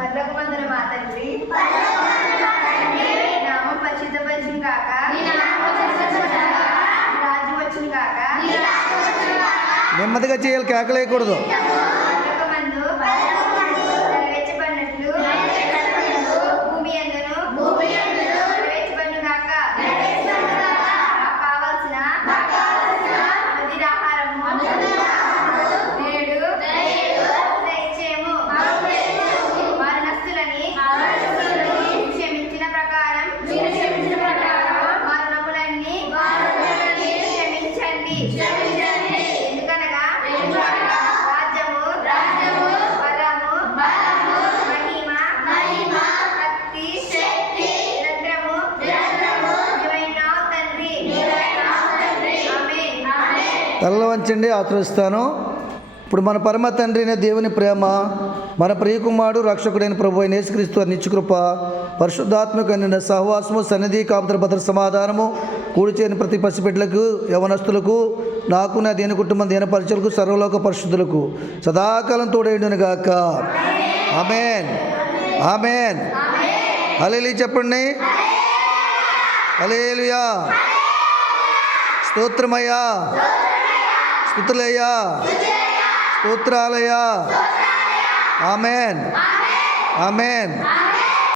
పరలోకమందున మా తండ్రి, నీ నామం పరిశుద్ధపరచును గాక, నీ రాజ్యం వచ్చును గాక. నెమ్మదిగా చేయాలి, కేకలేయకూడదు. పరలోకమందు నెరవేర్చబడినట్లు భూమి యందును నెరవేర్చబడును గాక. మాకు కావలసిన అనుదిన ఆహారము నేడు దయచేయము. మరణస్తులని క్షమించిన ప్రకారం మా రుణములన్నీ క్షమించండి. ఎందుకనగా రాజ్యము, బలము, మహిమ, శక్తి నిరంతరము నీవైనావు తండ్రి. ఆమేన్. తల్ల వంచండి, ఆచరిస్తాను. ఇప్పుడు మన పరమ తండ్రి అయిన దేవుని ప్రేమ, మన ప్రియకుమారుడు రక్షకుడైన ప్రభు అయిన యేసుక్రీస్తు వారి నిత్యకృప, పరిశుద్ధాత్మక నిన్న సహవాసము, సన్నిధి, కాపుదల, భద్ర సమాధానము కూడి చేరిన ప్రతి పసిబిడ్డలకు, యవనస్తులకు, నాకు నా దేని కుటుంబం దేని పరిచయులకు, సర్వలోక పరిశుద్ధులకు సదాకాలం తోడేయుడును గాక. ఆమేన్, ఆమేన్. హల్లెలూయా చెప్పండి. హల్లెలూయా. స్తోత్రమయ్యా, స్తుతులయ్యా, స్తోత్రాలయ్యా. ఆమేన్, ఆమేన్.